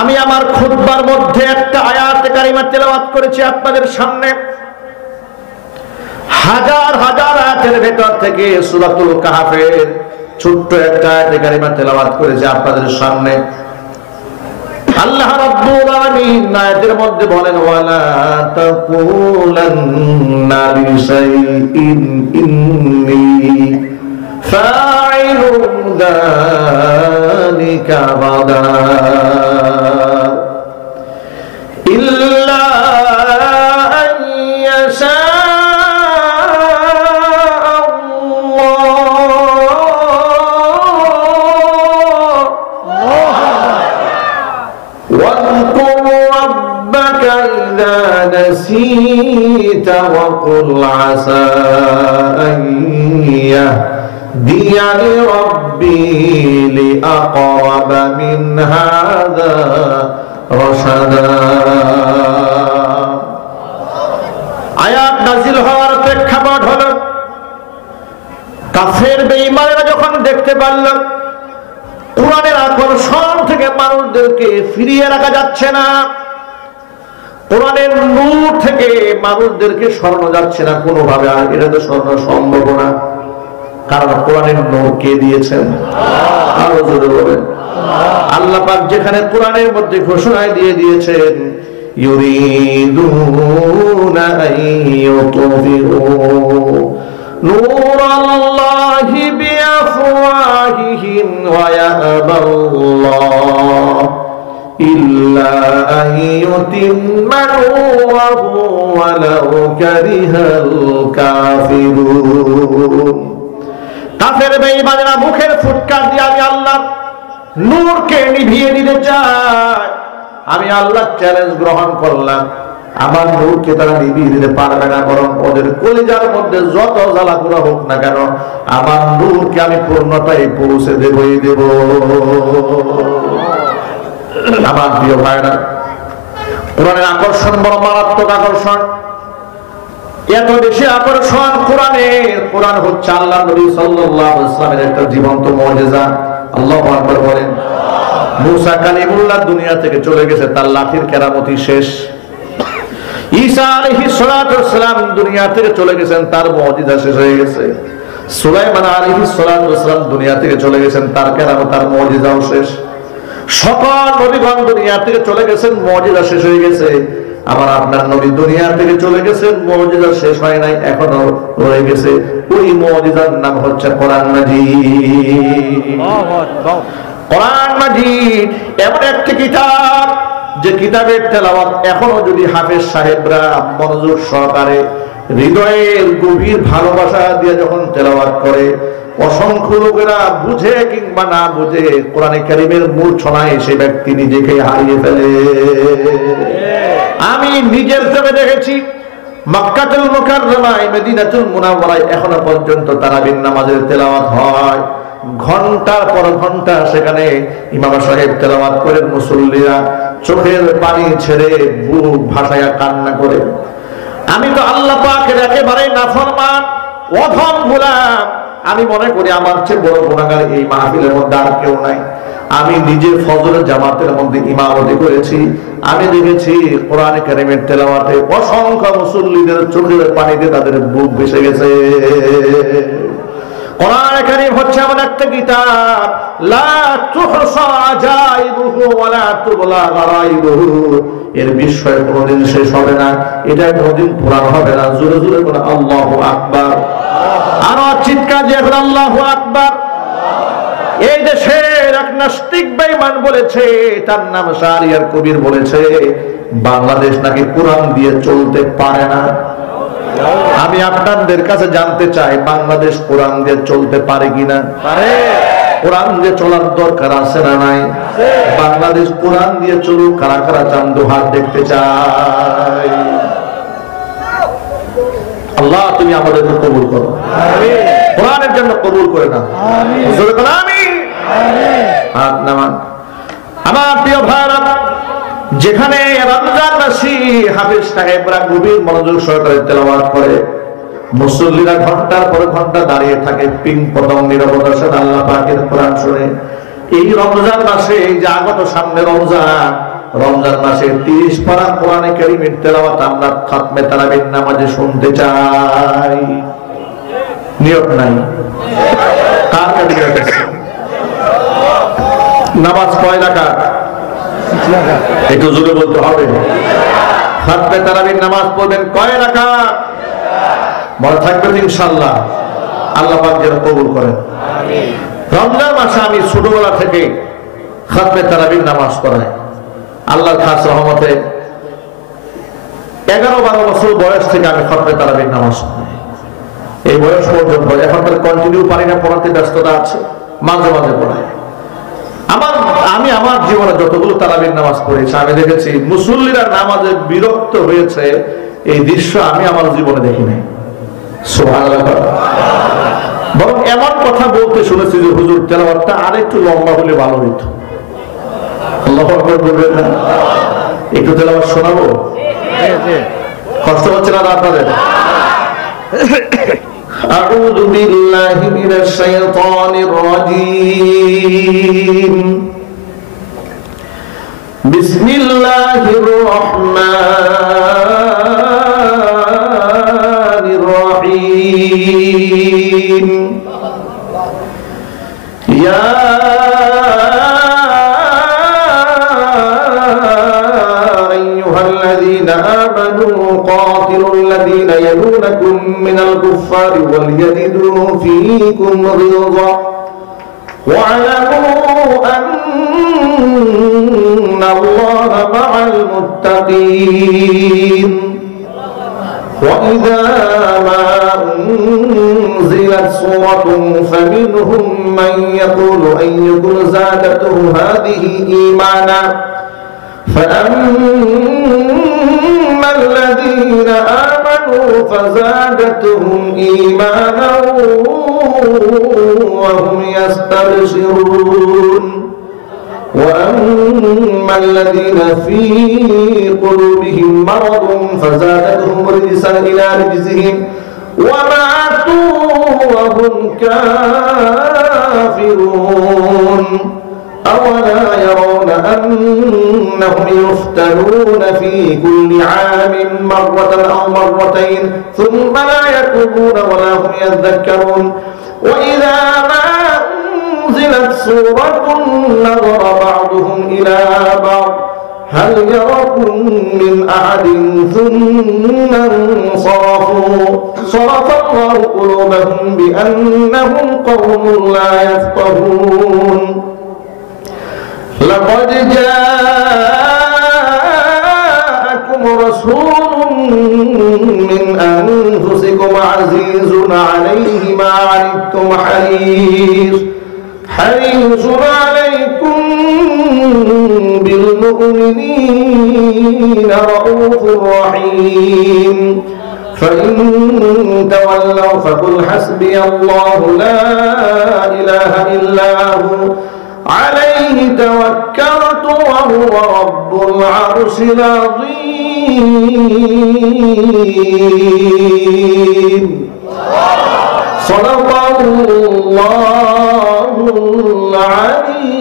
আমি আমার খুতবার মধ্যে একটা আয়াতে কারিমা তেলাওয়াত করেছি আপনাদের সামনে। হাজার হাজার আয়াতের ভেতর থেকে সূরাতুল কাহফের ছোট্ট একটা আয়াতে কারিমা তেলাওয়াত করেছি আপনাদের সামনে। আল্লাহ রাব্বুল আলামিন আয়াতের মধ্যে বলেন, ওয়ালা তাকুলান্না লিশাইইন ইন্নী ফাইলুন যালিকা গাদা ইল্লা আন ইয়াশা نسيت وقل عسى أن يهديني ربي لأقرب من هذا رشدا। আয়াত নাযিল হওয়ার প্রেক্ষাপট হলো কাফের বেঈমানেরা যখন দেখতে পারল কোরআনের আকর্ষণ থেকে মানুষদেরকে ফিরিয়ে রাখা যাচ্ছে না, কোরআনের নূর থেকে মানুষদেরকে সরানো যাচ্ছে না কোনোভাবে, আর এটা তো সরানো সম্ভব না, কারণ কোরআনের নূর কে দিয়েছেন? আরো জোরে বলেন। আল্লাহ পাক যেখানে কোরআনের মধ্যে ঘোষণায় দিয়ে দিয়েছেন, ইউরিদুনা আইয়ুতফিউ নূরাল্লাহি বিআফওয়াহিহিম ওয়া ইয়াবাল্লাহু ইল্লা আন ইউতিম্মা নূরাহু ওয়ালাউ কারিহাল কাফিরুন। কাফের বেঈমানেরা মুখের ফুৎকার দিয়ে আমি আল্লাহর নূরকে নিভিয়ে দিতে চায়। আমি আল্লাহর চ্যালেঞ্জ গ্রহণ করলাম, আমার নূরকে তারা নিভিয়ে দিতে পারবে না, বরং ওদের কলিজার মধ্যে যত জ্বালা পোড়া হোক না কেন আমার নূরকে আমি পূর্ণতায় পৌঁছে দেবই দেব। আমার প্রিয় ভাইরা, কোরআনের আকর্ষণ বড় মারাত্মক আকর্ষণ, এত বেশি আকর্ষণ কোরআনের। কোরআন হচ্ছে আল্লাহ নবী সাল্লাল্লাহু আলাইহি ওয়াসাল্লামের একটা জীবন্ত মুজিজা। আল্লাহু আকবার বলেন। মুসা কালিমুল্লাহ দুনিয়া থেকে চলে গেছে, তার লাঠির কেরামতি শেষ। ঈসা আলাইহিস সালাতু ওয়াস সালাম দুনিয়া থেকে চলে গেছেন, তার মুজিজা শেষ হয়ে গেছে। সুলাইমান আলাইহিস সালাতু ওয়াস সালাম দুনিয়া থেকে চলে গেছেন, তার কেরামত তার মুজিজাও শেষ। সকল নবীগণ দুনিয়া থেকে চলে গেছেন, মুজিজা শেষ হয়ে গেছে। আবার আপনার নবী দুনিয়া থেকে চলে গেছেন, মুজিজা শেষ হয় নাই, এখনো রয়ে গেছে। ওই মুজিজার নাম হচ্ছে কোরআন মাজিদ। কোরআন মাজিদ এমন একটি কিতাব, যে কিতাবের তেলাওয়াত এখনো যদি হাফেজ সাহেবরা মনোযোগ সহকারে হৃদয়ের গভীর ভালোবাসা দিয়ে যখন তেলাওয়াত করে, অসংখ্য লোকেরা বুঝে কিংবা না বুঝে কোরআনে কারীমের মূর্ছনায় সেই ব্যক্তি নিজেকে হারিয়ে ফেলে। আমি নিজের চোখে দেখেছি, মক্কাতুল মুকাররমায়, মদিনাতুল মুনাওয়ারায় এখনো পর্যন্ত তারাবির নামাজের তেলাওয়াত হয়। ঘন্টার পর ঘন্টা সেখানে ইমাম সাহেব তেলাওয়াত করেন, মুসল্লিরা চোখের পানি ছেড়ে বুক ভাসায়া কান্না করে। আমি তো আল্লাহ পাকের একেবারে নাফরমান, অধম গোলাম। আমি মনে করি আমার চেয়ে বড় গুনাহগার এই মাহফিলের মধ্যে আর কেউ নাই। আমি নিজে ফজরের জামাতের মধ্যে ইমামতি করেছি, আমি দেখেছি কোরআন কারীমের তেলাওয়াতে অসংখ্য মুসল্লিদের চোখের পানিতে তাদের বুক ভেসে গেছে। কোরআন কারীম হচ্ছে এমন একটা কিতাব, লা তুহসা আজাইবুহু ওয়া লা তুবলা গারাইবুহু, এর বিস্ময় কোনদিন শেষ হবে না, এটা কোনদিন পুরান হবে না। জোরে জোরে বলে আল্লাহু আকবার। আর চিৎকার দিয়ে এখন আল্লাহু আকবার। এই দেশের এক নাস্তিক বেঈমান বলেছে, তার নাম শাহরিয়ার কবির, বলেছে বাংলাদেশ নাকি কোরআন দিয়ে চলতে পারে না। আমি আপনাদের কাছে জানতে চাই, বাংলাদেশ কোরআন দিয়ে চলতে পারে কিনা? পারে। কোরআন দিয়ে চলার দরকার আছে না নাই? বাংলাদেশ কোরআন দিয়ে চলুক, কারা কারা চান হাত দেখতে চাই। আল্লাহ তুমি আমাদের কবুল করো, কোরআনের জন্য কবুল করে না। আমার প্রিয় ভাইরা, যেখানে রমজান মাসে হাফেজ সাহেবরা গভীর মনোযোগ সহকারে তেলাওয়াত করে, মুসল্লিরা ঘন্টার পর ঘন্টা দাঁড়িয়ে থাকে পিং পতং নীরবতার সাথে আল্লাহ পাকের কোরআন শুনে। এই রমজান মাসে, এই যে আগত সামনে রমজান, রমজান মাসে 30 পারা কোরআনে কারীমের তেলাওয়াত আমরা খাতমে তারাবির নামাজে শুনতে চাই। নিয়ত নাই? কার কাছে নিয়ত আছে? নামাজ কয় রাকাত? একটু জোরে বলতে হবে। খাতমে তারাবির নামাজ পড়বেন কয় রাকাত? মনে থাকবে ইনশাআল্লাহ। আল্লাহ পাক যেন কবুল করেন। আমিন। রমজান মাসে আমি ছোটবেলা থেকে খাতমে তারাবির নামাজ পড়াই। আল্লাহর খাস রহমতে 11-12 বছর বয়স থেকে আমি খাতমে তারাবির নামাজ পড়াই। এই বয়স পর্যন্ত, এখন তো কন্টিনিউ পারি না, পড়াতে ব্যস্ততা আছে, মাঝে মাঝে পড়াই। আমি আমার জীবনে যতগুলো তারাবির নামাজ পড়েছি, আমি দেখেছি মুসল্লিরা নামাজে বিরক্ত হয়েছে, এই দৃশ্য আমি আমার জীবনে দেখি নাই। সুবহানাল্লাহ। বরং এমন কথা বলতে শুনেছি যে হুজুর তেলাওয়াতটা আরেকটু লম্বা হলে ভালো হইতো। আল্লাহু আকবার বলবেন না? একটু তেলাওয়াত শোনাবো? কষ্ট হচ্ছে না আপনাদের? আউযু বিল্লাহি মিনাশ শাইতানির রাজীম। বিসমিল্লাহির রাহমানির রহিম। ইয়া আইয়ুহাল্লাযীনা আমানু কাতিলুল্লাযীনা ইয়ালুনাকুম মিনাল কুফফারি ওয়ালইয়াজিদু ফীকুম গিলযা ওয়া'লামু আন্নাল্লাহা মা'আল মুত্তাকিন। وإذا ما أنزلت سورة فمنهم من يقول أيكم زادته هذه إيمانا فأما الذين آمنوا فزادتهم إيمانا وهم يستبشرون وأما الذين في قلوبهم مرض فزادتهم رجسا إلى رجسهم وماتوا وهم كافرون أولا يرون أنهم يفتنون في كل عام مرة أو مرتين ثم لا يتوبون ولا هم يذكرون وإذا ما أنزلت سورة نظر بعضهم إلى بعض هل يراكم من أحد ثم انصرفوا صرف الله قلوبهم بأنهم قوم لا يفقهون لقد جاءكم رسول من أنفسكم عزيز عليه ما عنتم حريص عليكم بالمؤمنين رؤوف رحيم فإن تولوا فقل حسبي الله لا إله إلا هو عليه توكلت وهو رب العرش العظيم صدق الله العلي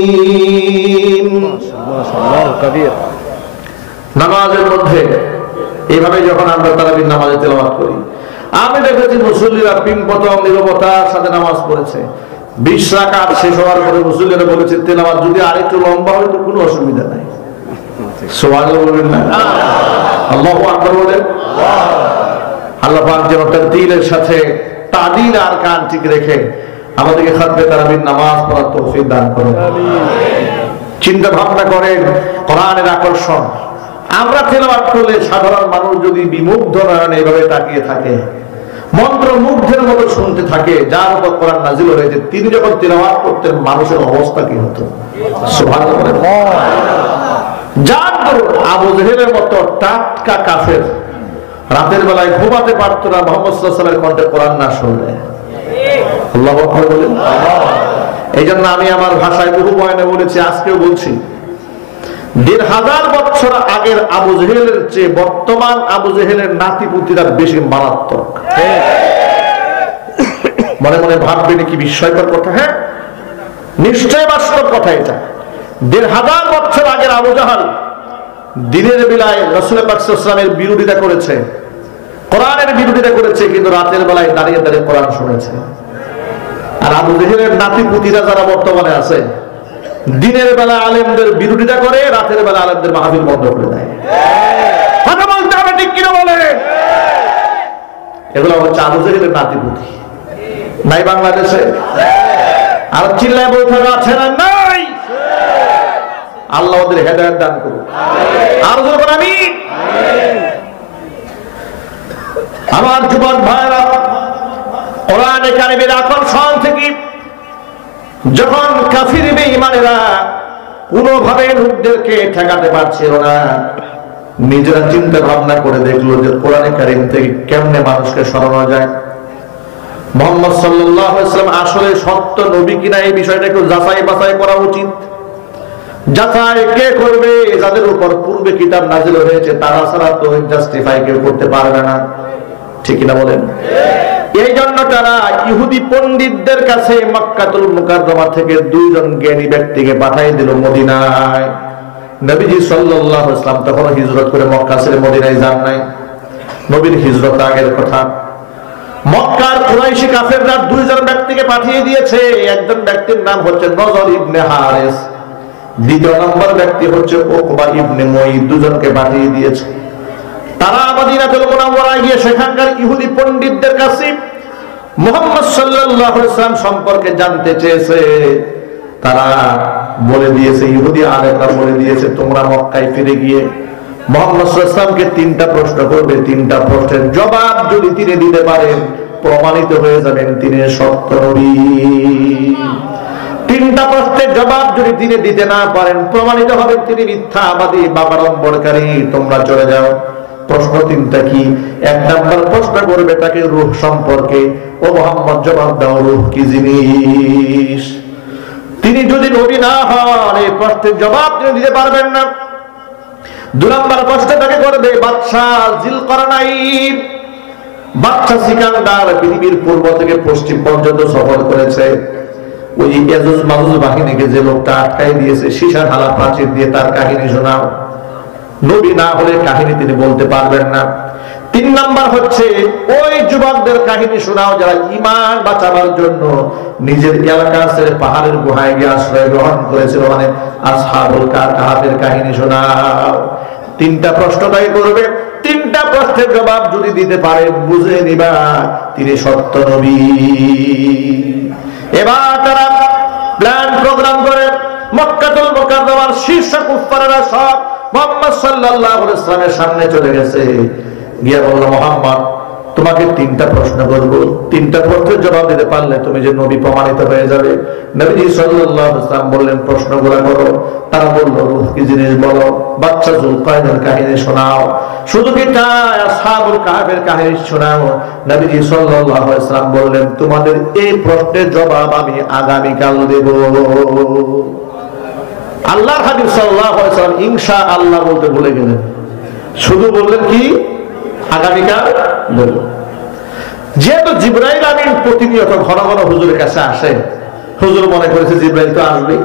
العظيم মাশাআল্লাহ কবির। নামাজের মধ্যে এইভাবে যখন আমরা তারাবির নামাজে তেলাওয়াত করি, আমি দেখেছি মুসল্লিরা পিনপতন নীরবতার সাথে নামাজ পড়েছে। 20 রাকাত শেষ হওয়ার পরে মুসল্লিরা বলেছে তেলাওয়াত যদি আরেকটু লম্বা হয় তো কোনো অসুবিধা নাই। সুবহানাল্লাহ বলবেন না? আল্লাহু আকবার বলেন। আল্লাহ পাক যেন তারতিলের সাথে তাদিল আর কান ঠিক রেখে আমাদেরকে খাতমে তারাবির নামাজ পড়ার তৌফিক দান করুন। আমিন। চিন্তা ভাবনা করেন কোরআনের আকর্ষণ। আমরা তেলাওয়াত করলে সাধারণ মানুষ যদি বিমুগ্ধ নয়নে এভাবে তাকিয়ে থাকে, মন্ত্রমুগ্ধের মতো শুনতে থাকে, যার উপর কোরআন নাজিল হয়েছে, তিনি যখন তেলাওয়াত করতেন মানুষের অবস্থা কি হতো? সুবহানাল্লাহ। যার দরুন আবু জেহেলের মতো টাটকা কাফের রাতের বেলায় ঘুমাতে পারতো না মুহাম্মদ সাল্লাল্লাহু আলাইহি ওয়াসাল্লামের কণ্ঠে কোরআন না শুনলে। আল্লাহু আকবার বলেন। এই জন্য আমি আমার ভাষায় বহু বয়ানে বলেছি, আজকেও বলছি, 1500 বছর আগের আবু জেহেলের চেয়ে বর্তমান আবু জেহেলের নাতিপুতিরা বেশি মারাত্মক। মনে মনে ভাববেন কি বিস্ময়কর কথা। হ্যাঁ, নিশ্চয় বাস্তব কথা। এটা ১৫০০ বছর আগের আবু জাহাল দিনের বেলায় রাসূল পাক সাল্লাল্লাহু আলাইহি ওয়াসাল্লামের বিরোধিতা করেছে, কোরআনের বিরোধিতা করেছে, কিন্তু রাতের বেলায় দাঁড়িয়ে দাঁড়িয়ে কোরআন শুনেছে। আর আবু জেহেলের নাতি পুতিরা যারা বর্তমানে আছে, দিনের বেলা আলেমদের বিরোধিতা করে, রাতের বেলা আলেমদের মাহফিল বন্ধ করে দেয়। কথা বলতে হবে ঠিক কিনা বলেন? এগুলো হচ্ছে আবু জেহেলের নাতি পুতি। নাই বাংলাদেশে? আর চিল্লায় বলতে হবে আছে না? নাই। আল্লাহ ওদের হেদায়েত দান করুন। আর যখন আমিন। আমার যুবক ভাইরা, কোরআনে কারিমের আকর্ষণ থেকে যখন কাফির বেঈমানেরা কোনোভাবে লোকদেরকে ঠেকাতে পারছিল না, নিজেরা চিন্তা ভাবনা করে দেখলো যে কোরআনে কারিম থেকে কেমনে মানুষকে সরানো যায়। মুহাম্মদ সাল্লাল্লাহু আলাইহি ওয়াসাল্লাম আসলে সত্য নবী কিনা এই বিষয়টা একটু যাচাই বাছাই করা উচিত। যাচাই কে করবে? যাদের উপর পূর্বে কিতাব নাযিল হয়েছে তারা ছাড়া তো জাস্টিফাই কেউ করতে পারবে না। ঠিক কিনা বলেন? এই জন্য তারা ইহুদি পণ্ডিতদের কাছে মক্কাতুল মুকাররমা থেকে 2 জন জ্ঞানী ব্যক্তিকে পাঠিয়ে দিল মদিনায়। নবীজি সাল্লাল্লাহু আলাইহি ওয়াসাল্লাম তখন হিজরত করে মক্কা ছেড়ে মদিনায় যান নাই। নবীর হিজরত আগের কথা। মক্কার কুরাইশি কাফেররা 2 জন ব্যক্তিকে পাঠিয়ে দিয়েছে। একজন ব্যক্তির নাম হচ্ছে নজর ইবনে হারিস, দ্বিতীয় নম্বর ব্যক্তি হচ্ছে উকবা ইবনে মুঈদ। 2 জনকে পাঠিয়ে দিয়েছে। তারা মদিনাতুল মুনাওয়ারায় গিয়ে সেখানকার ইহুদি পণ্ডিতদের কাছে মুহাম্মদ সাল্লাল্লাহু আলাইহি ওয়াসাল্লাম সম্পর্কে জানতে চেয়েছে। তারা বলে দিয়েছে, ইহুদি আলেমরা বলে দিয়েছে, তোমরা মক্কায় ফিরে গিয়ে মুহাম্মদ সাল্লাল্লাহু আলাইহি ওয়াসাল্লামকে 3টা প্রশ্ন করবে। 3টা প্রশ্নের জবাব যদি তিনি দিতে পারেন, প্রমাণিত হয়ে যাবেন তিনি সত্য নবী। 3টা প্রশ্নের জবাব যদি তিনি দিতে না পারেন, প্রমাণিত হবে তিনি মিথ্যাবাদী বা বাড়ম্বরকারী। তোমরা চলে যাও। প্রশ্ন 3টা কি? 1 নাম্বার প্রশ্ন করবে তাকে রূহ সম্পর্কে। ও মুহাম্মদ, জবাব দাও, রূহ কি জিনিস? তিনি যদি নবী না হন, এই প্রশ্নের জবাব তিনি দিতে পারবেন না। 2 নাম্বার প্রশ্ন তাকে করবে বাদশা জিলকরনাইন। বাদশা সিকান্দার পৃথিবীর পূর্ব থেকে পশ্চিম পর্যন্ত সফর করেছে। ওই ইয়াজুজ মাজুজ বাহিনীকে যে লোকটা আটকাই দিয়েছে সীসার হালা প্রাচীর দিয়ে, তার কাহিনী শোনাও। নবী না হলে কাহিনী তিনি বলতে পারবেন না। 3 নাম্বার হচ্ছে ওই যুবকদের কাহিনী শোনাও যারা ঈমান বাঁচাবার জন্য নিজের এলাকা ছেড়ে পাহাড়ের গুহায় গিয়ে আশ্রয় গ্রহণ করেছিল, মানে আসহাবুল কাহফের কাহিনী শোনাও। 3টা প্রশ্ন তাই করবে। 3টা প্রশ্নের জবাব যদি দিতে পারে, বুঝে নিবা তিনি সত্য নবী। এবার তারা প্ল্যান প্রোগ্রাম করে মক্কাতুল মুকাররমার শীর্ষ কুফাররা সব মুহাম্মদ সাল্লাল্লাহু আলাইহি ওয়াসাল্লামের সামনে চলে গেছে। গিয়ে বলল, মুহাম্মদ, তোমাকে 3টা প্রশ্ন করব, 3টা প্রশ্নের জবাব দিতে পারলে তুমি যে নবী প্রমাণিত হয়ে যাবে। নবী সাল্লাল্লাহু আলাইহি ওয়াসাল্লাম বললেন, প্রশ্নগুলো করো। তারা বলল, রূহ কি জিনিস বলো, বাদশা যুলকারনাইনের কাহিনী শোনাও। শুধু কি তাই, আসহাবুল কাহফের কাহিনী শোনাও। নবী সাল্লাল্লাহু আলাইহি ওয়াসাল্লাম বললেন, তোমাদের এই প্রশ্নের জবাব আমি আগামী কাল দেব। আল্লাহর হাবিব সাল্লাল্লাহু আলাইহি ওয়াসাল্লাম ইনশাআল্লাহ বলতে ভুলে গেলেন, শুধু বললেন কি আগামীকাল দেব। যেহেতু জিবরাইল আমিন প্রতিনিয়ত ঘন ঘন হুজুরের কাছে আসে, হুজুর মনে করেছে জিবরাইল তো আসবে,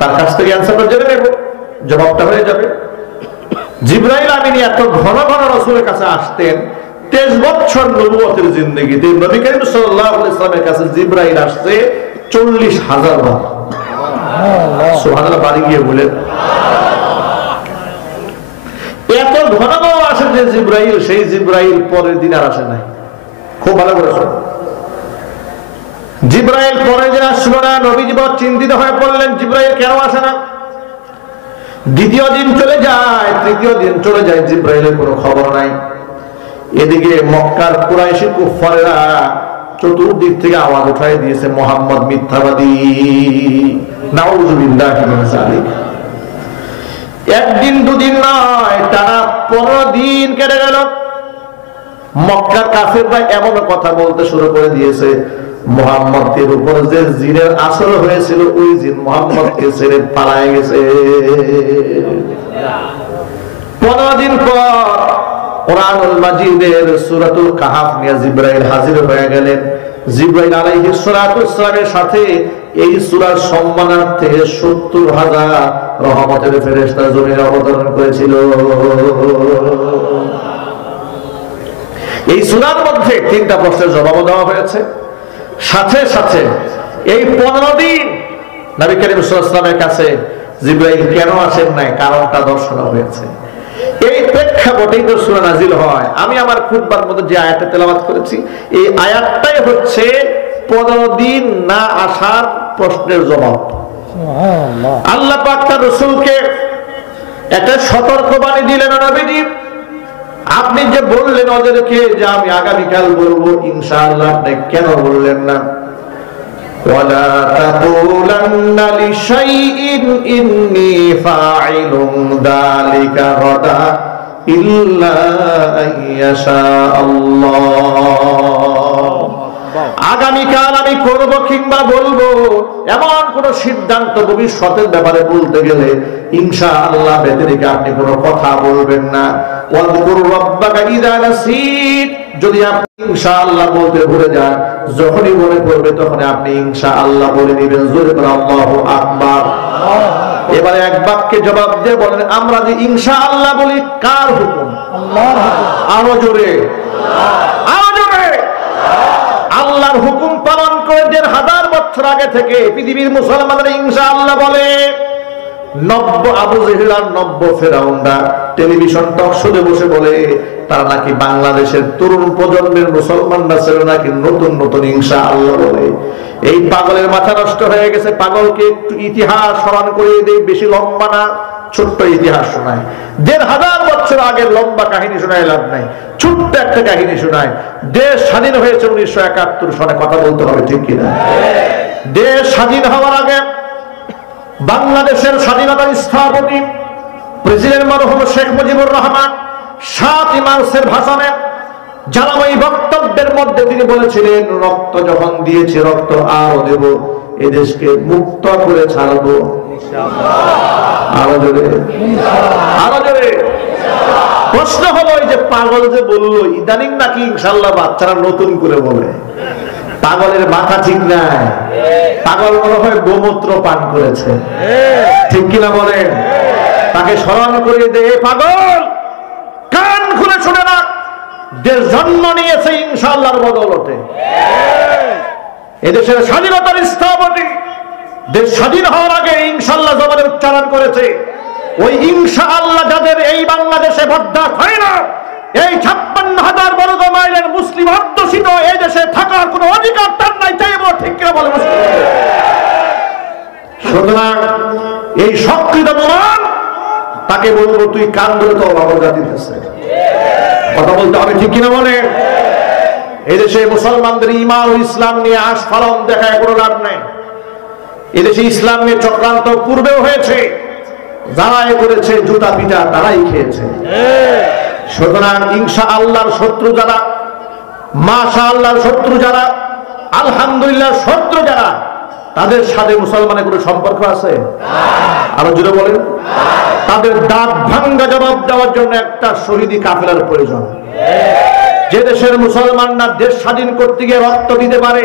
তার কাছ থেকে অ্যানসারটা জেনে নেব, জবাবটা হয়ে যাবে। জিবরাইল আমিন এত ঘন ঘন রাসূলের কাছে আসতেন, 23 বছর নবুয়তের জিন্দেগিতে নবী করিম সাল্লাল্লাহু আলাইহি ওয়াসাল্লামের কাছে জিবরাইল আসছে 40,000 বার। সুবহানাল্লাহ, বাড়ি গিয়ে বলেন। এত ঘন ঘন আসে যে জিবরাইল, সেই জিবরাইল পরের দিন আর আসে নাই। খুব ভালো করে শোনো, জিবরাইল পরের দিন আসলো না। নবীজি বড় চিন্তিত হয়ে পড়লেন, জিবরাইল কেন আসে না? দ্বিতীয় দিন চলে যায়, তৃতীয় দিন চলে যায়, জিবরাইলের কোনো খবর নাই। এদিকে মক্কার কুরাইশি কুফাররা চতুর্দিক থেকে আওয়াজ উঠাই দিয়েছে, মুহাম্মদ মিথ্যাবাদী। নাউযুবিল্লাহি মিন যালিক। একদিন দুদিন নয়, টানা 15 দিন কেটে গেল। মক্কার কাফেররা এমন কথা বলতে শুরু করে দিয়েছে, মুহাম্মদের উপর যে জিনের আসর হয়েছিল, ওই জিন মুহাম্মদকে ছেড়ে পালায় গেছে। 15 দিন পর কোরআনুল মাজিদের সূরাতুল কাহফ নিয়ে জিবরাইল হাজির হয়ে গেলেন। জিবরাইল আলাইহিস সালাতু ওয়াসসালামের সাথে এই সূরার সম্মানার্থে ৭০,০০০ রহমতের ফেরেশতা জমিনে অবতরণ করেছিল। এই সূরার মধ্যে ৩টা প্রশ্নের জবাব দেওয়া হয়েছে। সাথে সাথে এই ১৫ দিন নবী করিম সাল্লাল্লাহু আলাইহি ওয়াসাল্লামের কাছে জিবরাইল কেন আসেন নাই, কারণটা দর্শানো হয়েছে। এই প্রেক্ষাপটেই তো সূরা নাজিল হয়। আমি আমার খুতবার মধ্যে যে আয়াতটা তেলাওয়াত করেছি, এই আয়াতটাই হচ্ছে ১৫ দিন না আসার প্রশ্নের জবাব। আল্লাহ পাক তার রাসূলকে একটা সতর্কবাণী দিলেন, নবীজি আপনি যে বললেন ওদেরকে যে আমি আগামীকাল বলবো, ইনশাআল্লাহ আপনি কেন বললেন না? ولا تقولن لشيء إني فاعل ذلك غدا إلا أن يشاء الله। আগামীকাল আমি করব কিংবা বলবো এমন কোন সিদ্ধান্ত ভবিষ্যতের ব্যাপারে বলতে গেলে ইনশাআল্লাহ ব্যতিরেকে আপনি কোনো কথা বলবেন না। ওয়াযকুর রাব্বাকা ইযা নাসিত, যদি আপনি ইনশাআল্লাহ বলতে ভুলে যান, যখনই মনে পড়বে তখন আপনি ইনশাআল্লাহ বলে দিবেন। জোরে বলেন আল্লাহু আকবার। এবারে এক বাক্যে জবাব দিয়ে বলেন, আমরা যে ইনশাআল্লাহ বলি কার হুকুম? আল্লাহর হুকুম। আরো জোরে, আরো জোরে। আল্লাহর হুকুম পালন করে ১,৫০০ বছর আগে থেকে পৃথিবীর মুসলমানরা ইনশাআল্লাহ বলে। নব্য আবু জেহেল আর নব্য ফেরাউনরা টেলিভিশন টক শোতে বসে বলে তারা নাকি বাংলাদেশের তরুণ প্রজন্মের মুসলমানরা ছিল নাকি নতুন নতুন ইনশাআল্লাহ বলে। এই পাগলের মাথা নষ্ট হয়ে গেছে। পাগলকে একটু ইতিহাস স্মরণ করিয়ে দেয়, বেশি লম্বা না, ছোট্ট ইতিহাস শোনায়। ১,৫০০ বছর আগের লম্বা কাহিনী শোনায় লাভ নাই, ছোট্ট একটা কাহিনী শোনায়। দেশ স্বাধীন হয়েছে ১৯৭১ সনে, কথা বলতে হবে ঠিক কিনা? দেশ স্বাধীন হওয়ার আগে বাংলাদেশের স্বাধীনতার স্থপতি প্রেসিডেন্ট মরহুম শেখ মুজিবুর রহমান ৭ মার্চের ভাষণে জানাই বক্তব্যের মধ্যে তিনি বলেছিলেন, রক্ত যখন দিয়েছি রক্ত আরো দেব, এদেশকে মুক্ত করে ছাড়বো ইনশাআল্লাহ। আরো জোরে, আরো জোরে। প্রশ্ন হলো, এই যে পাগল যে বললো, ইদানিং নাকি ইনশাআল্লাহ বাচ্চারা নতুন করে বলে। পাগলের মাথা ঠিক নাই, পাগল মনে হয় গোমূত্র পান করেছে, ঠিক কিনা বলেন? তাকে স্মরণ করে দে, পাগল কান খুলে শুনে রাখ, দেশ জন্ম নিয়েছে ইনশাআল্লাহর বদৌলতে। এদেশের স্বাধীনতার স্থপতি দেশ স্বাধীন হওয়ার আগে ইনশাআল্লাহ জবানের উচ্চারণ করেছে। ওই ইনশাআল্লাহ যাদের এই বাংলাদেশে বরদাস্ত হয় না, এই ৫৬,০০০ বর্গ মাইলের মুসলিম অধ্যুষিত এই দেশে থাকার কোন অধিকার তার নাই, চাইব ঠিক কিনা বলে মুসলিম। সুতরাং এই সকৃত প্রমাণ তাকে বলবো, তুই কান ধরে তো অবজ্ঞা দিতেছে, কথা বলতে হবে ঠিক কিনা বলে। এদেশে মুসলমানদের ঈমান ও ইসলাম নিয়ে আস্ফালন দেখায় কোনো লাভ নাই। এদেশে ইসলাম নিয়ে চক্রান্ত পূর্বেও হয়েছে, যারাই করেছে জুতা পিটা তারাই খেয়েছে। সুতরাং ইনশাআল্লাহর শত্রু যারা, মাশাআল্লাহর শত্রু যারা, আলহামদুলিল্লাহ শত্রু যারা, তাদের সাথে মুসলমানের কোনো সম্পর্ক আছে? আরো জোরে বলেন। তাদের দাঁত ভাঙ্গা জবাব দেওয়ার জন্য একটা শহীদি কাফেলার প্রয়োজন। যে দেশের মুসলমানরা দেশ স্বাধীন করতে গিয়ে রক্ত দিতে পারে,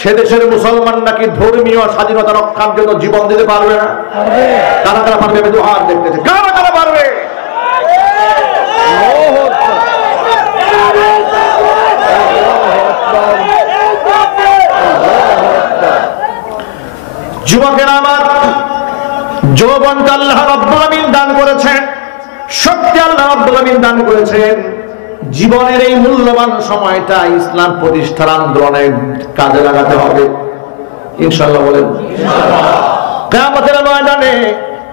সে দেশের মুসলমানরা কি ধর্মীয় স্বাধীনতা রক্ষার জন্য জীবন দিতে পারবে না? কারা কারা পারবে? আমি দুহাত দেখতেছি, কারা কারা পারবে? যুবকেরা আমার, যৌবনকে আল্লাহ রাব্বুল আমিন দান করেছেন, শক্তি আল্লাহ রাব্বুল আমিন দান করেছেন। জীবনের এই মূল্যবান সময়টা ইসলাম প্রতিষ্ঠার আন্দোলনে কাজে লাগাতে হবে ইনশাআল্লাহ বলেন। কিয়ামতের ময়দানে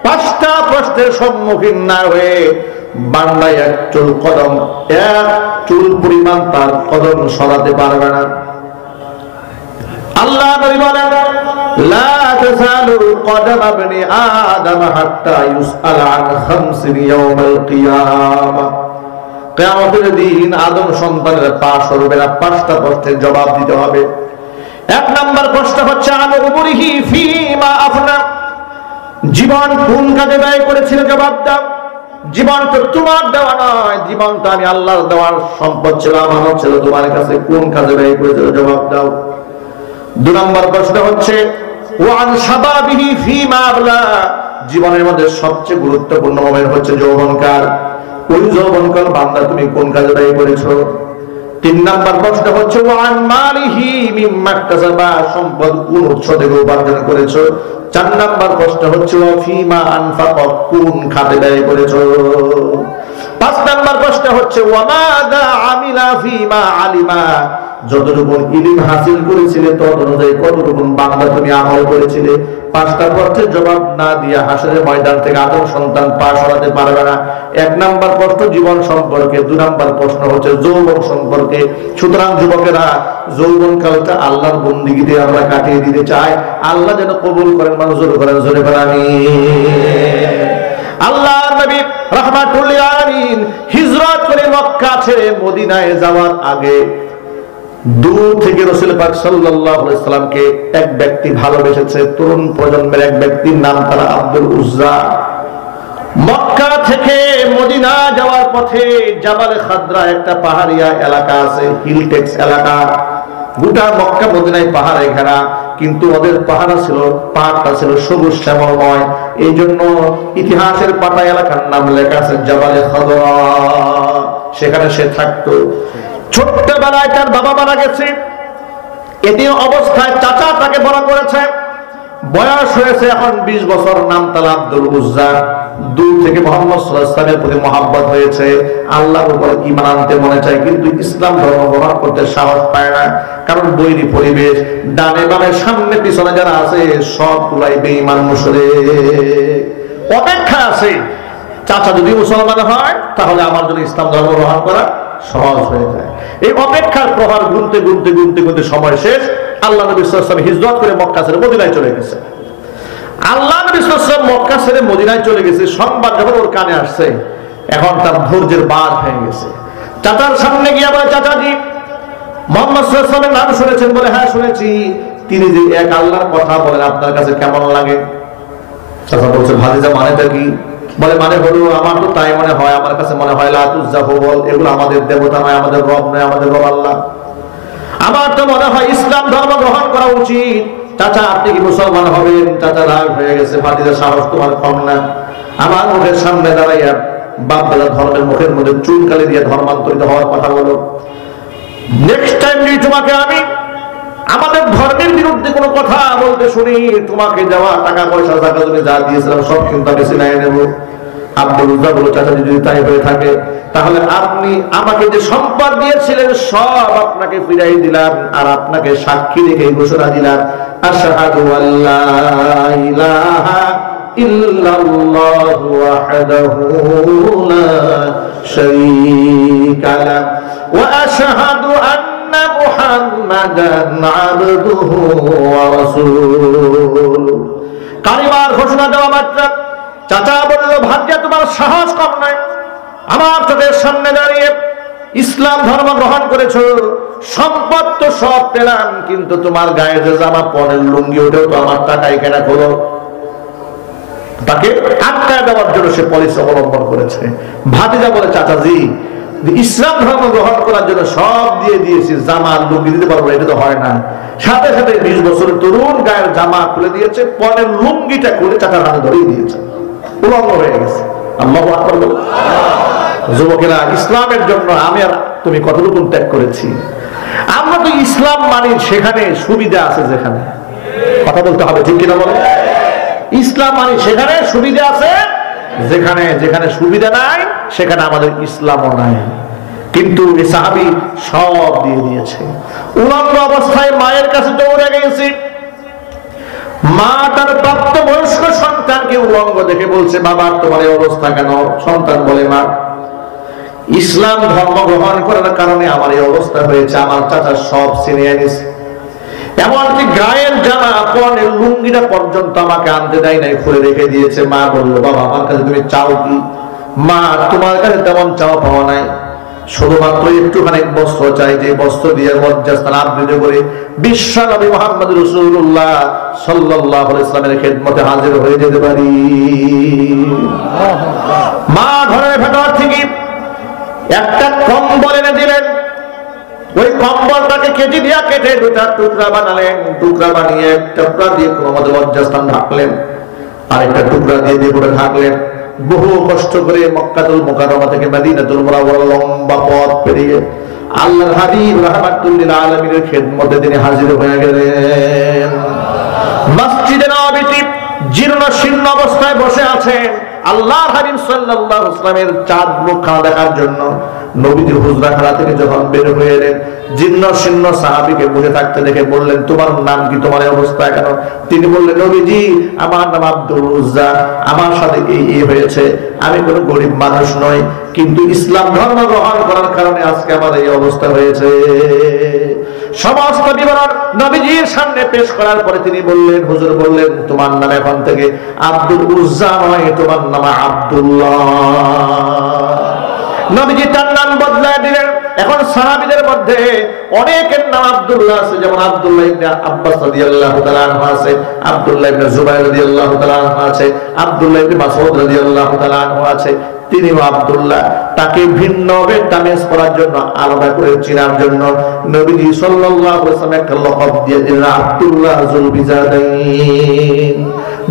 5টা প্রশ্নের সম্মুখীন না হয়ে বান্দায় এক চুল কদম, এক চুল পরিমাণ তার কদম সরাতে পারবে না। আল্লাহ নবী বলেন, লা তাযালু কদম ইবনি আদম হাত্তা ইউসআল আন খামসিন ইয়াউমাল কিয়ামাহ। কিয়ামতের দিন আদম সন্তানের পা সরবে না, 5টা প্রশ্নের জবাব দিতে হবে। 1 নম্বর প্রশ্ন হচ্ছে আন উমরিহি ফীমা আফনা, জীবন কোন কাজে ব্যয় করেছিল জবাব দাও। জীবন তো তোমার দেওয়া নয়, জীবন তো আমি আল্লাহর দেওয়ার সম্পদ ছিল, আমানত ছিল, তোমার কাছে কোন কাজে ব্যয় করেছিল জবাব দাও। 2 নম্বর প্রশ্ন হচ্ছে ওয়ান শাবাবিহি ফীমা আবলা, জীবনের মধ্যে সবচেয়ে গুরুত্বপূর্ণ মোমেন্ট হচ্ছে যৌবনকাল, ওই যৌবনকাল বান্দা তুমি কোন কাজে ব্যয় করেছো। 3 নম্বর প্রশ্ন হচ্ছে ওয়ান মালিহি মিম্মা ইকতাসাবা, সম্পদ কোন উৎস থেকে উপার্জন করেছো। 4 নম্বর প্রশ্ন হচ্ছে ওয়া ফীমা আনফাকা, কোন খাতে ব্যয় করেছো। 5 নম্বর প্রশ্ন হচ্ছে ওয়া মাযা আমিলা ফীমা আলিমা, যতটুকু ইলম হাসিল করেছিলে তত অনুযায়ী কতটুকু বান্দা তুমি আমল করেছিলে। 5টা প্রশ্নের জবাব না দিয়ে হাসরের ময়দান থেকে আদম সন্তান পাশ হতে পারবে না। 1 নম্বর প্রশ্ন জীবন সম্পর্কে, 2 নম্বর প্রশ্ন হচ্ছে যৌবন সম্পর্কে। সুতরাং যুবকেরা, যৌবন কালটা আল্লাহর বন্দেগীতে আমরা কাটিয়ে দিতে চাই, আল্লাহ যেন কবুল করেন, মঞ্জুর করেন, জোরে বলেন আমিন। আল্লাহর নবী রাহমাতুল লিল আলামিন হিজরত করে মক্কা ছেড়ে মদিনায় যাওয়ার আগে দূর থেকে রাসূল পাক সাল্লাল্লাহু আলাইহি সাল্লামকে এক ব্যক্তি ভালোবেসেছে, তরুণ প্রজন্মের এক ব্যক্তির নাম তার আব্দুল উজ্জা। মক্কা থেকে মদিনা যাওয়ার পথে জাবাল খাদরা একটা পাহাড়িয়া এলাকা আছে, হিল টেক্স এলাকা। গোটা মক্কা মদিনায় পাহাড়ে ঘেরা, কিন্তু ওদের পাহাড়টা ছিল সবুজ শ্যামলময়। এই জন্য ইতিহাসের পাতা এলাকার নাম লেখা আছে জাবালে খাদরা। সেখানে সে থাকতো। ছোট্টবেলায় তার বাবা মারা গেছে, এটি অবস্থায় চাচা তাকে বড় করেছে। বয়স হয়েছে এখন 20 বছর, নাম তার আব্দুল উজ্জা। দূর থেকে মুহাম্মদ সাল্লাল্লাহু আলাইহি ওয়াসাল্লামের প্রতি মহব্বত হয়েছে, আল্লাহর উপর ঈমান আনতে মনে চায়, কিন্তু ইসলাম ধর্ম গ্রহণ করতে সাহস পায় না। কারণ বৈরী পরিবেশ, ডানে বামে সামনে পিছনে যারা আছে সবগুলাই বেঈমান মুশরিক। অপেক্ষা আছে, চাচা যদি মুসলমান হয় তাহলে আমার জন্য ইসলাম ধর্ম গ্রহণ করা সহজ হয়ে যায়। এই অপেক্ষার প্রহার গুনতে গুনতে গুনতে গুনতে সময় শেষ। আল্লাহ নবী সাল্লাল্লাহু আলাইহি ওয়াসাল্লাম হিজরত করে মক্কা ছেড়ে মদিনায় চলে গেছে। আল্লাহ নবী সাল্লাল্লাহু আলাইহি ওয়াসাল্লাম মক্কা ছেড়ে মদিনায় চলে গেছে, সংবাদ যখন ওর কানে আসছে, এখন তার ধৈর্যের বাঁধ হয়ে গেছে। চাচার সামনে গিয়ে বলে, চাচাজি মুহাম্মদ সাল্লাল্লাহু আলাইহি ওয়াসাল্লামের নাম শুনেছেন? বলে হ্যাঁ শুনেছি। তিনি যে এক আল্লাহর কথা বলেন আপনার কাছে কেমন লাগে? চাচা বলছে ভাতিজা মানেটা কি? বলে মানে হলো আমার তো তাই মনে হয়, আমার কাছে মনে হয় লাত উজ্জা হুবল এগুলো আমাদের দেবতা নয়, আমাদের রব নয়, আমাদের রব আল্লাহ। আমার তো মনে হয় ইসলাম ধর্ম গ্রহণ করা উচিত। চাচা আপনি কি মুসলমান হবেন? চাচা রাগ হয়ে গেছে, ভাতিজা সাহস তোমার কম না। আমার মুখের সামনে দাঁড়াইয়া বাপ দাদা ধর্মের মুখের মধ্যে চুনকালি দিয়ে ধর্মান্তরিত হওয়ার কথা বলো। নেক্সট টাইম যদি তোমাকে আমি আমাদের ধর্মের বিরুদ্ধে কোনো কথা বলতে শুনি, তোমাকে দেওয়া টাকা পয়সা টাকা তুমি যা দিয়েছিলাম সব কিন্তু আমি ছিনাই নেব। আব্দুল উজ্জা বলে চাচা যদি তাই হয়ে থাকে তাহলে আপনি আমাকে যে সম্পদ দিয়েছিলেন সব আপনাকে ফিরাই দিলাম, আর আপনাকে সাক্ষী রেখে ঘোষণা দিলাম আশহাদু আল্লা ইলাহা ইল্লাল্লাহু ওয়াহদাহু লা শারীকা লাহু ওয়া আশহাদু আন্না মুহাম্মাদান আবদুহু ওয়া রাসূলুহু। কালিমার ঘোষণা দেওয়া মাত্র চাচা বলল, ভাগ্যে তোমার সাহস কম নাই, আমার চোখের সামনে দাঁড়িয়ে ইসলাম ধর্ম গ্রহণ করেছো, সম্পদ তো সব পেলাম, কিন্তু তোমার গায়ে যে জামা পরের লুঙ্গি ওটাও তো আমার টাকায় কেনা হলো। তাকে আটকায় দেওয়ার জন্য সে পলিসি অবলম্বন করেছে। ভাতিজা বলে চাচাজি ইসলাম ধর্ম গ্রহণ করার জন্য সব দিয়ে দিয়েছি, জামা লুঙ্গি দিতে পারবো এটা তো হয় না। সাথে সাথে 20 বছরের তরুণ গায়ের জামা খুলে দিয়েছে, পরের লুঙ্গিটা খুলে চাচার হাতে ধরিয়ে দিয়েছে, উলঙ্গ হয়ে গেছে। আল্লাহু আকবার। যুবকেরা, ইসলামের জন্য আমি আর তুমি কতটুকু ত্যাগ করেছি। আমরা তো ইসলাম মানি সেখানে সুবিধা আছে, যেখানে কথা বলতে হবে ঠিক কিনা বলে। ইসলাম মানি সেখানে সুবিধা আছে, যেখানে যেখানে সুবিধা নাই সেখানে আমাদের ইসলামও নাই। কিন্তু এই সাহাবী সব দিয়ে দিয়েছে। উলঙ্গ অবস্থায় মায়ের কাছে দৌড়ে গেছে। মা তার প্রাপ্তবয়স্ক সন্তানকে উলঙ্গ দেখে বলছে, বাবা তোমার এই অবস্থা কেন? সন্তান বলে, মা ইসলাম ধর্ম গ্রহণ করার কারণে আমার এই অবস্থা হয়েছে, আমার চাচা সব ছিনিয়ে নিয়েছে, এমনকি গায়ের জামা পরনের লুঙ্গিটা পর্যন্ত আমাকে আনতে দেয় নাই, খুলে রেখে দিয়েছে। মা বললো, বাবা আমার কাছে তুমি চাও কি? মা তোমার কাছে তেমন চাওয়া পাওয়া নাই, শুধুমাত্র একটুখানি বস্ত্র চাই, যে বস্ত্র দিয়ে লজ্জাস্থান আবৃত করে বিশ্ব নবী মুহাম্মদ রাসূলুল্লাহ সাল্লাল্লাহু আলাইহি ওয়াসাল্লামের খেদমতে হাজির হয়ে যেতে পারি। মা ঘরের ভেতর থেকে একটা কম্বল এনে দিলেন, ওই কম্বলটাকে কেটে দিয়া কেটে দুটা টুকরা বানালেন, টুকরা বানিয়ে একটা টুকরা দিয়ে কোমরে লজ্জাস্থান ঢাকলেন, আর একটা টুকরা দিয়ে করে ঢাকলেন। বহু কষ্ট করে মক্কাতুল মুকাররমা থেকে মদিনাতুল মুনাওয়ারা লম্বা পথ পেরিয়ে আল্লাহর হাবিব রাহমাতুল লিল আলামিনের খেদমতে তিনি হাজির হয়ে গেলেন। মসজিদে নববীতে জীর্ণ শীর্ণ অবস্থায় বসে আছেন। আল্লাহর হাবিব সাল্লাল্লাহু আলাইহি ওয়াসাল্লামের চাঁদ মুখখানা দেখার জন্য নবীজির হুজরাখানা থেকে যখন বের হয়ে এলেন, জীর্ণ শীর্ণ সাহাবীকে বসে থাকতে দেখে বললেন, তোমার নাম কি, তোমার এই অবস্থা কেন? তিনি বললেন, নবীজি আমার নাম আব্দুল উজ্জা, আমার সাথে এই হয়েছে, আমি কোনো গরিব মানুষ নই, কিন্তু ইসলাম ধর্ম গ্রহণ করার কারণে আজকে আমার এই অবস্থা হয়েছে। সমস্ত বিবরণ নবীজির সামনে পেশ করার পরে তিনি বললেন, হুজুর বললেন, তোমার নাম এখন থেকে আব্দুল উজ্জা নয়, তোমার নাম আব্দুল্লাহ। নবীজি তার নাম বদলায় দিলেন। এখন সাহাবীদের মধ্যে অনেকের নাম আব্দুল্লাহ আছে, যেমন আব্দুল্লাহ ইবনে আব্বাস রাদিয়াল্লাহু তাআলা আনহু আছে, আব্দুল্লাহ ইবনে জুবাইর রাদিয়াল্লাহু তাআলা আনহু আছে, আব্দুল্লাহ ইবনে মাসউদ রাদিয়াল্লাহু তাআলা আনহু আছে। তিনিও আব্দুল্লাহ। তাকে ভিন্ন তামিজ করার জন্য, আলাদা করে চিনার জন্য নবীজি সাল্লাল্লাহু আলাইহি ওয়াসাল্লাম একটা লকব দিয়ে দিলেন, আব্দুল্লাহ যুল বিজাদাইন।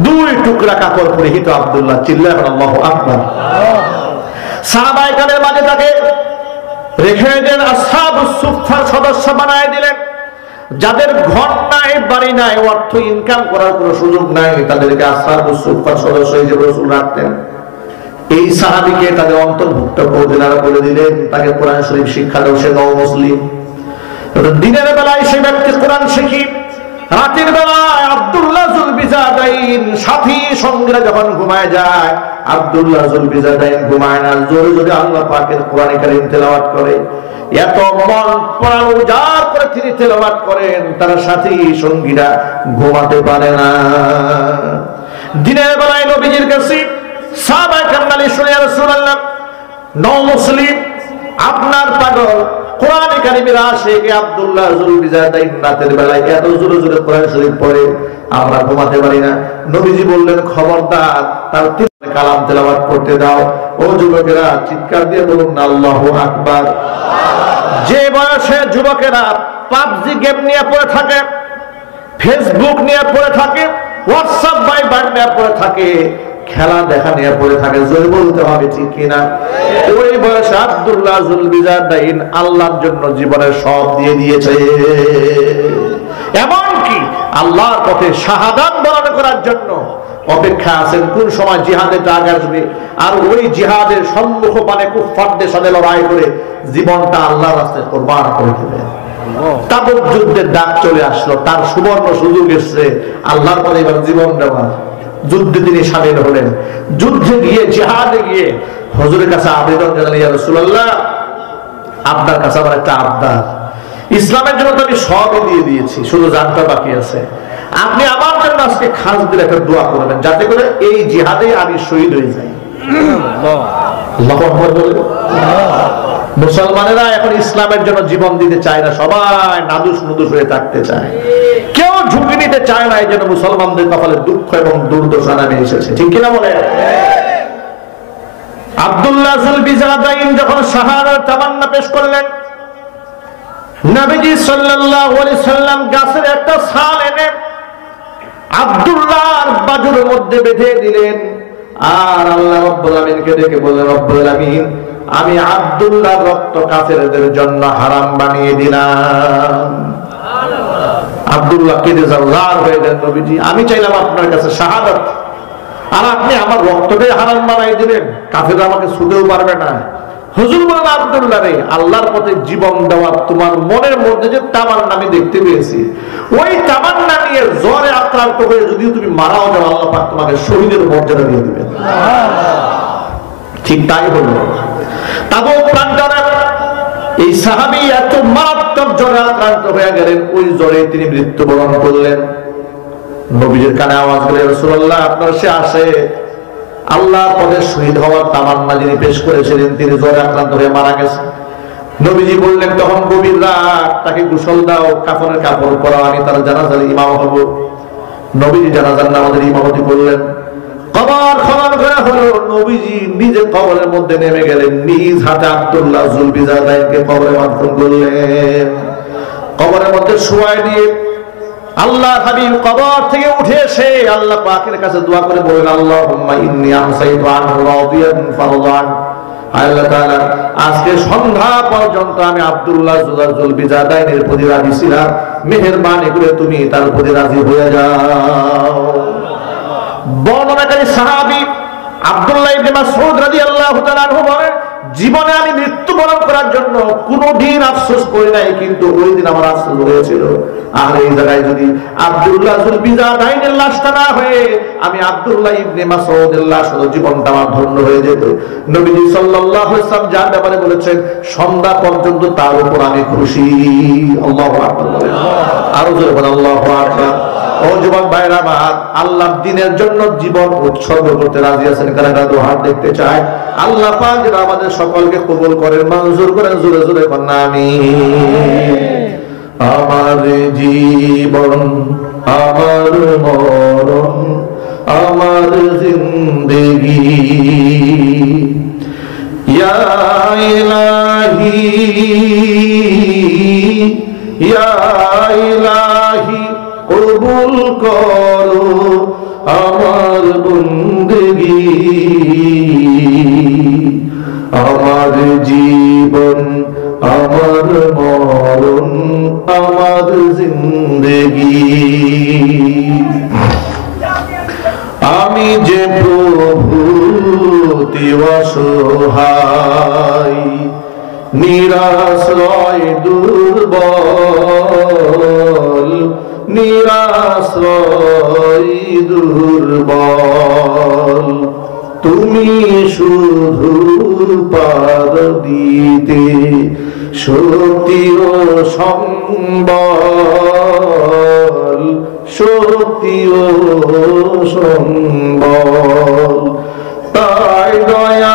দুই টুকরা কাপড় পরিহিত আব্দুল্লাহ। চিল্লায় আল্লাহু আকবার। সাহাবায়ে কেরামের মাঝে তাকে রেখে দিলেন, আসহাবুস সুফফার সদস্য বানায় দিলেন। যাদের ঘর নাই, বাড়ি নাই, অর্থ ইনকাম করার কোনো সুযোগ নাই, তাদেরকে আসহাবুস সুফফার সদস্য হিসেবে রাসূল রাখতেন। এই সাহাবীকে তাদের অন্তর্ভুক্ত করে দিলেন। তাকে কোরআন শরীফ শিক্ষা দাও, সে নও মুসলিম। দিনের বেলায় সে ব্যক্তি কোরআন শিখি, রাতের বেলায় আব্দুল্লাহ যুল বিজাদাইন সাথী সঙ্গীরা যখন ঘুমায় যায়, আব্দুল্লাহ যুল বিজাদাইন ঘুমায় না, জোরে জোরে আল্লাহ পাকের কোরআন কারীম তেলাওয়াত করে। এত মন প্রাণ উজাড় করে তিনি তেলাওয়াত করেন, তার সাথী সঙ্গীরা ঘুমাতে পারে না। দিনের বেলায় নবীজির কাছে সাহাবায়ে কেরাম শুনে, ইয়া রাসূলুল্লাহ, নও মুসলিম, আপনার পাগল কোরআন কারীমের আশিক আব্দুল্লাহ যুল বিজাদাইন রাতের বেলায় এত জোরে জোরে কোরআন শরীফ পড়ে, আমরা ঘুমাতে পারি না। নবীজি বললেন, খবরদার, তার কালাম তেলাওয়াত করতে দাও। ও যুবকেরা, চিৎকার দিয়ে বলুন না আল্লাহু আকবার। যে বয়সে যুবকেরা পাবজি গেম নিয়ে পড়ে থাকে, ফেসবুক নিয়ে পড়ে থাকে, হোয়াটসঅ্যাপ ভাইবার নিয়ে পড়ে থাকে, খেলা দেখা নিয়ে পড়ে থাকে, জোরে বলতে হবে ঠিক কিনা? ওই বয়সে আব্দুল্লাহ যুল বিজাদাইন আল্লাহর জন্য জীবনের সব দিয়ে দিয়েছে। এমনকি আল্লাহর পথে শাহাদাত বরণ করার জন্য অপেক্ষা আছেন, কোন সময় জিহাদের ডাক আসবে, আর ওই জিহাদের সম্মুখ পানে কুফফারদের সাথে লড়াই করে জীবনটা আল্লাহর রাস্তায় কুরবান করে দিবেন। তাবুক যুদ্ধের ডাক চলে আসলো, তার সুবর্ণ সুযোগ এসেছে আল্লাহর পথে এবার জীবন দেওয়ার। যুদ্ধে তিনি শামিল হলেন। যুদ্ধে গিয়ে, জিহাদে গিয়ে হুজুরের কাছে আবেদন জানালেন, ইয়া রাসূলুল্লাহ, আপনার কাছে আমার একটা আবদার। ইসলামের জন্য তো আমি সবই দিয়ে দিয়েছি, শুধু জানটা বাকি আছে। আপনি আমার জন্য আজকে খাস দিলে একটা দোয়া করবেন, যাতে করে এই জিহাদে আমি শহীদ হয়ে যাই। আল্লাহু আকবার বলে। মুসলমানেরা এখন ইসলামের জন্য জীবন দিতে চায় না, সবাই নাদুস নুদুস হয়ে থাকতে চায়, কেউ ঝুঁকি নিতে চায় না। এই জন্য মুসলমানদের কপালে দুঃখ এবং দুর্দশা নামে এসেছে, ঠিক কিনা বলে? আব্দুল্লাহ যুল বিজাদাইন যখন শাহাদাত তামান্না পেশ করলেন, নবীজি সাল্লাল্লাহু আলাইহি সাল্লাম গাছের একটা ছাল এনে আব্দুল্লাহর বাজুর মধ্যে বেঁধে দিলেন, আর আল্লাহ রাব্বুল আলামিনকে ডেকে বললেন, রব্বুল আলামিন, আমি আব্দুল্লাহর রক্ত কাফেরদের জন্য হারাম বানিয়ে দিলাম। আব্দুল্লাহ কেঁদে জার হয়ে গেলেন, নবীজি, আমি চাইলাম আপনার কাছে শাহাদাত, আর আপনি আমার রক্তটাই হারাম বানিয়ে দিলেন, কাফেররা আমাকে ছুঁতেও পারবে না। হুজুর বলেন, আব্দুল্লাহ রে, আল্লাহর পথে জীবন দেওয়ার তোমার মনের মধ্যে যে তামান্না আমি দেখতে পেয়েছি, ওই তামান্না নিয়ে জ্বরে আক্রান্ত হয়ে যদিও তুমি মারাও যাও, আল্লাহ পাক তোমাকে শহীদের মর্যাদা দিয়ে দিবেন। ঠিক তাই হলো। তাবুক প্রান্তরে এই সাহাবী এত মারাত্মক জ্বরে আক্রান্ত হয়ে গেলেন, ওই জ্বরে তিনি মৃত্যুবরণ করলেন। নবীজির কানে আওয়াজ গেল, রাসূলুল্লাহ, আপনার সে আসে আল্লাহর পথে শহীদ হওয়ার তামান্না যিনি পেশ করেছিলেন, তিনি জ্বরে আক্রান্ত হয়ে মারা গেছেন। নবীজি বললেন তখন গভীর রাত, তাকে গোসল দাও, কাফনের কাপড় পরাও, আমি তার জানাজার ইমাম হব। নবীজি জানাজার নামাজের ইমামতি করলেন। কবর খনন করা হলো, নবীজি নিজে কবরের মধ্যে নেমে গেলেন, নিজ হাতে আব্দুল্লাহ জুলবিজাদাইনকে কবরে মাদফন করলেন। কবরের মধ্যে শুয়ায় দিয়ে আল্লাহ হাবিব কবর থেকে উঠে এসে আল্লাহ পাকের কাছে দোয়া করে বললেন, আল্লাহুম্মা ইন্নী আমসাইতু আনহু রাদিয়ান ফারদান। আল্লাহ তাআলা, আজকে সন্ধ্যা পর্যন্ত আমি আব্দুল্লাহ জুলবিজাদাইনের প্রতি রাজি ছিলাম, মেহেরবানি করে তুমি তার প্রতি রাজি হয়ে যাও। বর্ণনাকারী সাহাবী আব্দুল্লাহ ইবনে মাসউদ রাদিয়াল্লাহু তাআলা আনহু বলেন, জীবনে আমি মৃত্যুবরণ করার জন্য কোনদিন আফসোস করি নাই, কিন্তু ওই দিন আমার আফসোস হয়েছিল, আর এই জায়গায় যদি আব্দুল্লাহ জুলবিজাদাইনের লাশটা না হয়ে আমি আব্দুল্লাহ ইবনে মাসউদের লাশ হতো, জীবনটা আমার ধন্য হয়ে যেত। নবীজি সাল্লাল্লাহু আলাইহি ওয়াসাল্লাম যার ব্যাপারে বলেছেন, সন্ধ্যা পর্যন্ত তার উপর আমি খুশি। আল্লাহু আকবার, আরো জোরে বলেন আল্লাহু আকবার। ও যুবক ভাইরা আমার, আল্লাহর দ্বীনের জন্য জীবন উৎসর্গ করতে রাজি আছেন কারা? দু হাত দেখতে চাই। আল্লাহ পাক যেন আমাদের সকলকে কবুল করেন, মঞ্জুর করেন, জোরে জোরে করেন আমিন। আমার জীবন, আমার মরণ, আমার জিন্দেগি, ইয়া ইলাহি ইয়া ইলাহি কবুল করো আমার বন্দেগী। আমার জীবন, আমার মরণ, আমার জিন্দেগী, আমি যে প্রভু অসহায়, নিরাশ্রয় দুর্বল, নিরাশ্রয় দুর্বল, তুমি শুধু পার দিতে শক্তি ও সম্বল, শক্তি ও সম্বল। তাই দয়াময়,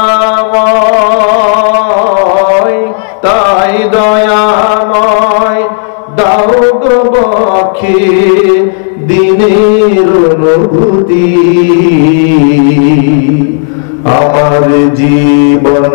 তাই দয়াময়, দাও গো বক্ষে দিনের অনুভূতি। আমার জীবন,